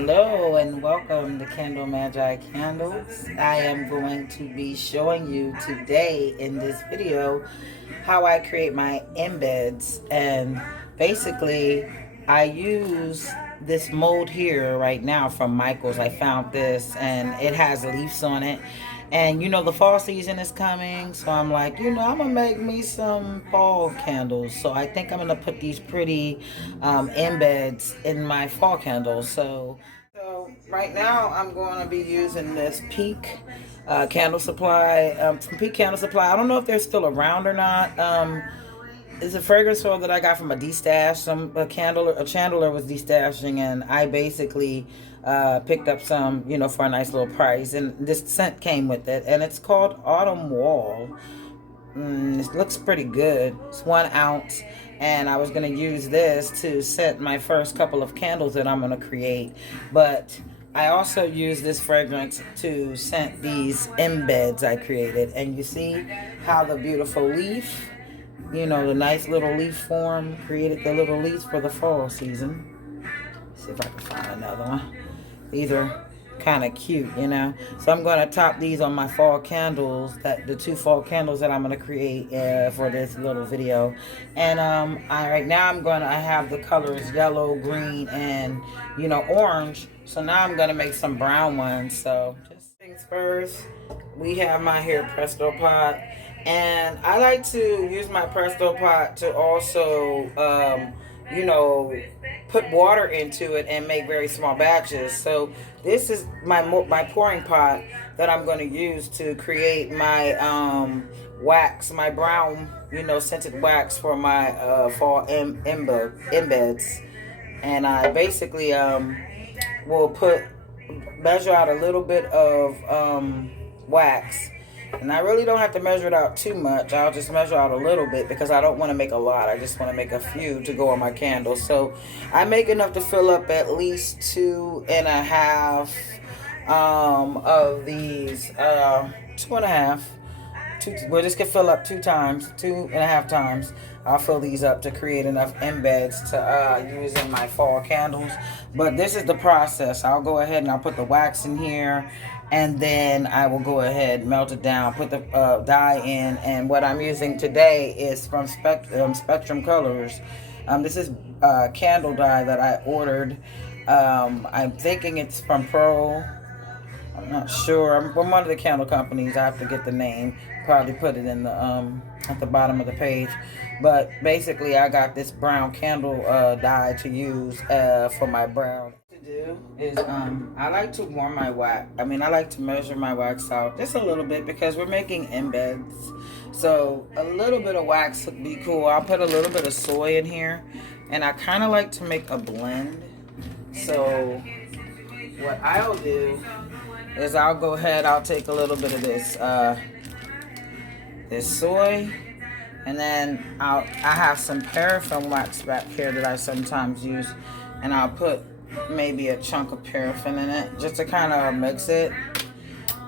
Hello and welcome to Candle Magi Candles. I am going to be showing you today in this video how I create my embeds, and basically I use this mold here right now from Michael's. I found this and it has leaves on it, and the fall season is coming, so I'm like, I'm gonna make me some fall candles. So I think I'm gonna put these pretty embeds in my fall candles. So right now I'm going to be using this Peak candle supply, from Peak Candle Supply. I don't know if they're still around or not. It's a fragrance oil that I got from a destash. A chandler was destashing, and I basically picked up some, for a nice little price. And this scent came with it, and it's called Autumn Wall. It looks pretty good. It's 1 ounce, and I was going to use this to scent my first couple of candles that I'm going to create. But I also use this fragrance to scent these embeds I created. And you see how the beautiful leaf, the nice little leaf form created the little leaves for the fall season. Let's see if I can find another one. These are kind of cute, So I'm going to top these on my fall candles, the 2 fall candles that I'm going to create for this little video. And right now I have the colors yellow, green, and orange. So now I'm going to make some brown ones. So just things first, we have my hair Presto pot. And I like to use my Presto pot to also, put water into it and make very small batches. So this is my pouring pot that I'm going to use to create my wax, my brown, scented wax for my fall embeds. And I basically will measure out a little bit of wax. And I really don't have to measure it out too much. I'll just measure out a little bit because I don't want to make a lot. I just want to make a few to go on my candles. So I make enough to fill up at least 2.5 of these. 2.5. Well, this can fill up 2.5 times. I'll fill these up to create enough embeds to use in my fall candles. But this is the process. I'll go ahead and I'll put the wax in here, and then I will go ahead, melt it down, put the dye in. And what I'm using today is from Spectrum Colors. This is candle dye that I ordered. I'm thinking it's from Pro. I'm not sure. I'm from one of the candle companies. I have to get the name. Probably put it in the at the bottom of the page. But basically, I got this brown candle dye to use for my brown. What to do is I like to warm my wax. I like to measure my wax out just a little bit because we're making embeds. So a little bit of wax would be cool. I'll put a little bit of soy in here, and I kind of like to make a blend. So what I'll do is I'll go ahead, I'll take a little bit of this soy, and then I have some paraffin wax back here that I sometimes use, and I'll put maybe a chunk of paraffin in it just to kind of mix it.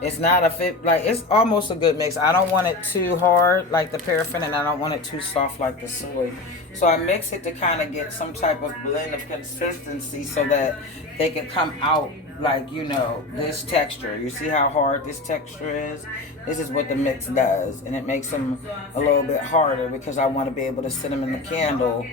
It's not a fit, it's almost a good mix. I don't want it too hard like the paraffin, and I don't want it too soft like the soy. So I mix it to kind of get some type of blend of consistency so that they can come out like, this texture. You see how hard this texture is? This is what the mix does, and it makes them a little bit harder because I want to be able to sit them in the candle.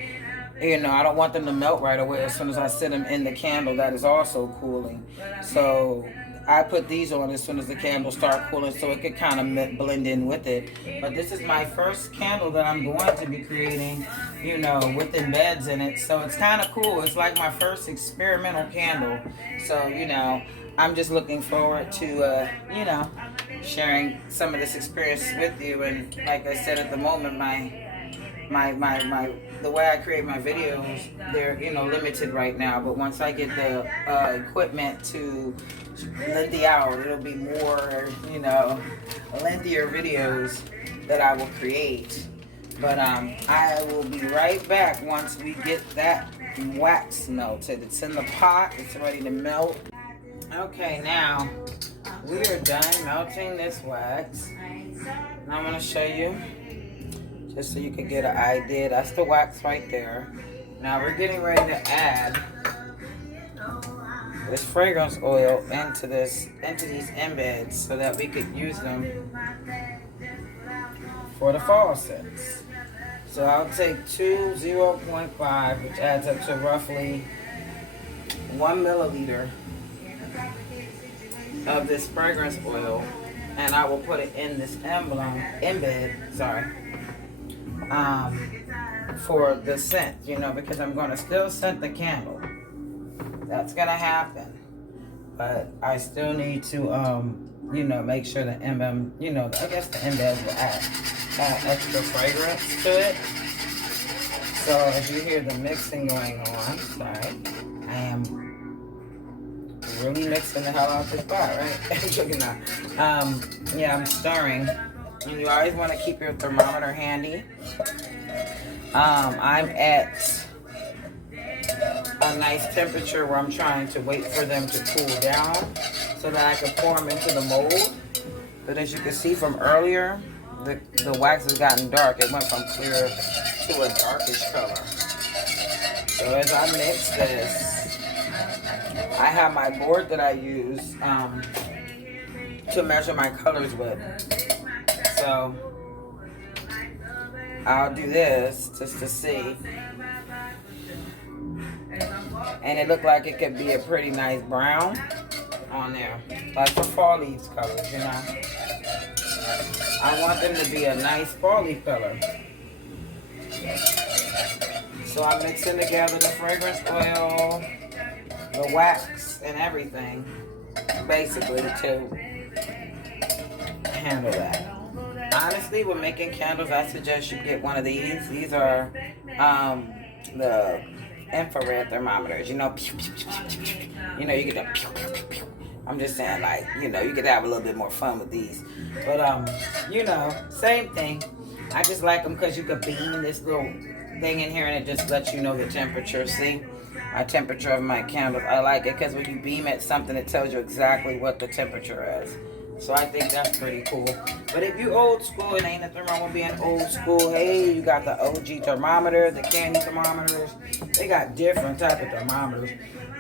I don't want them to melt right away as soon as I sit them in the candle. That is also cooling. So I put these on as soon as the candles start cooling so it could kind of blend in with it. But this is my first candle that I'm going to be creating, with embeds in it. So it's kind of cool. It's like my first experimental candle. So, I'm just looking forward to, sharing some of this experience with you. And like I said, at the moment, the way I create my videos, they're limited right now. But once I get the equipment to lengthy out, it'll be more lengthier videos that I will create. But I will be right back once we get that wax melted. It's in the pot. It's ready to melt. Okay, now we are done melting this wax. And I'm going to show you just so you can get an idea. That's the wax right there. Now we're getting ready to add this fragrance oil into these embeds so that we could use them for the fall scents. So I'll take 2 0.5, which adds up to roughly 1 milliliter of this fragrance oil, and I will put it in this embed, for the scent, you know, because I'm going to still scent the candle. That's going to happen. But I still need to, you know, make sure the you know, I guess the embed will add extra fragrance to it. So as you hear the mixing going on, sorry, I am really mixing the hell out this pot, right? Yeah, I'm stirring. And you always want to keep your thermometer handy. I'm at a nice temperature where I'm trying to wait for them to cool down so that I can pour them into the mold. But as you can see from earlier, the wax has gotten dark. It went from clear to a darkish color. So as I mix this, I have my board that I use to measure my colors with. So I'll do this just to see. And it looked like it could be a pretty nice brown on there. Like for fall leaves colors, you know. I want them to be a nice fall leaf color. So I'm mixing together the fragrance oil, the wax, and everything, basically, to handle that. Honestly, when making candles, I suggest you get one of these. These are the infrared thermometers. You know, you know, you get the. I'm just saying, like, you know, you could have a little bit more fun with these. But you know, same thing. I just like them because you could beam this little thing in here and it just lets you know the temperature. See, my temperature of my candles. I like it because when you beam at something, it tells you exactly what the temperature is. So I think that's pretty cool. But if you old school, it ain't nothing wrong with being old school. Hey, you got the OG thermometer, the candy thermometers. They got different type of thermometers.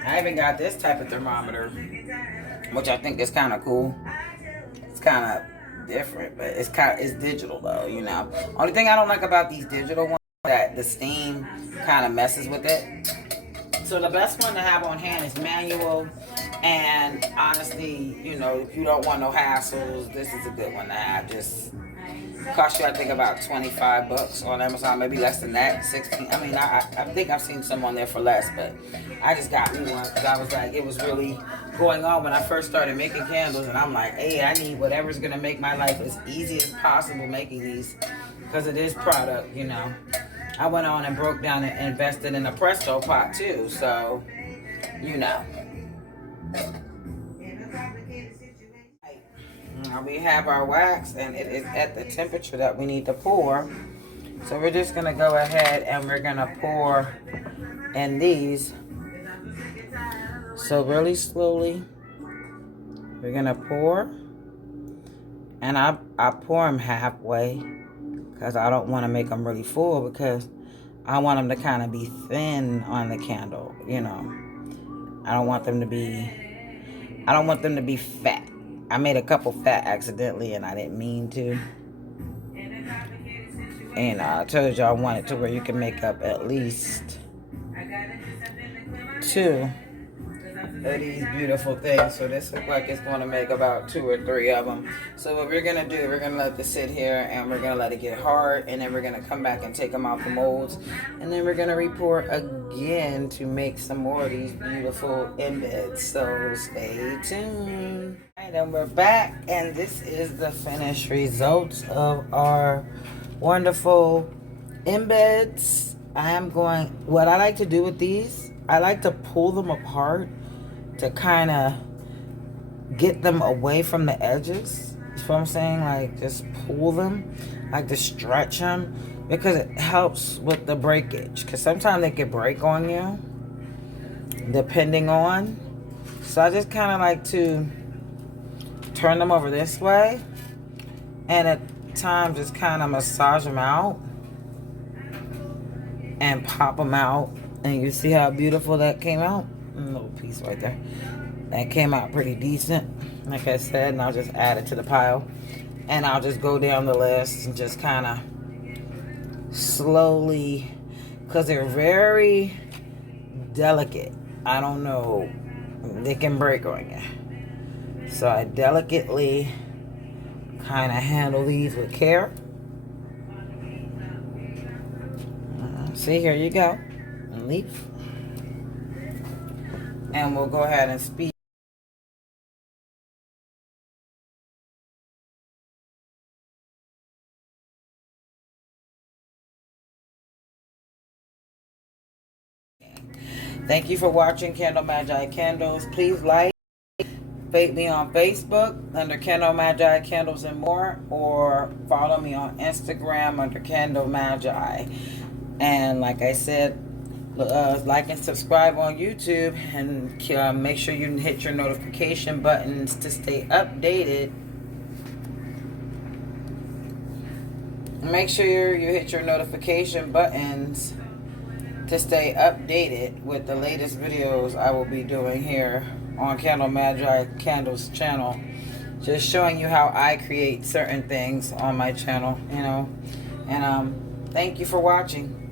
I even got this type of thermometer, which I think is kind of cool. It's kind of different, but it's digital though, you know. Only thing I don't like about these digital ones is that the steam kind of messes with it. So the best one to have on hand is manual. And honestly, you know, if you don't want no hassles, this is a good one to have. Just cost you, I think, about $25 on Amazon, maybe less than that, 16. I mean, I think I've seen some on there for less, but I just got me one because I was like, it was really going on when I first started making candles, and I'm like, hey, I need whatever's gonna make my life as easy as possible making these, because it is product, you know. I went on and broke down and invested in a Presto pot too, so you know. Now we have our wax and it is at the temperature that we need to pour. So we're just gonna go ahead and we're gonna pour in these. So really slowly, we're gonna pour. And I pour them halfway because I don't want to make them really full, because I want them to kind of be thin on the candle, you know. I don't want them to be fat. I made a couple fat accidentally and I didn't mean to. And I told you I wanted to where you can make up at least 2 of these beautiful things. So this looks like it's going to make about 2 or 3 of them. So what we're going to do, we're going to let this sit here and we're going to let it get hard, and then we're going to come back and take them out the molds, and then we're going to report again to make some more of these beautiful embeds. So stay tuned. Alright, and we're back, and this is the finished results of our wonderful embeds. What I like to do with these, I like to pull them apart to kind of get them away from the edges. You know what I'm saying? Like, just pull them, like to stretch them, because it helps with the breakage. Because sometimes they can break on you, depending on. So I just kind of like to turn them over this way, and at times just kind of massage them out and pop them out. And you see how beautiful that came out? little piece right there. That came out pretty decent, like I said, and I'll just add it to the pile. And I'll just go down the list and just kind of slowly, because they're very delicate. I don't know, they can break on you. So I delicately kind of handle these with care. See, here you go. And leaf. And we'll go ahead and speed. Thank you for watching Candle Magi Candles. Please like me on Facebook under Candle Magi Candles and More, or follow me on Instagram under Candle Magi. And like I said, like and subscribe on YouTube, and make sure you hit your notification buttons to stay updated. Make sure you hit your notification buttons to stay updated with the latest videos I will be doing here on Candle Magi Candles channel. Just showing you how I create certain things on my channel, you know. And thank you for watching.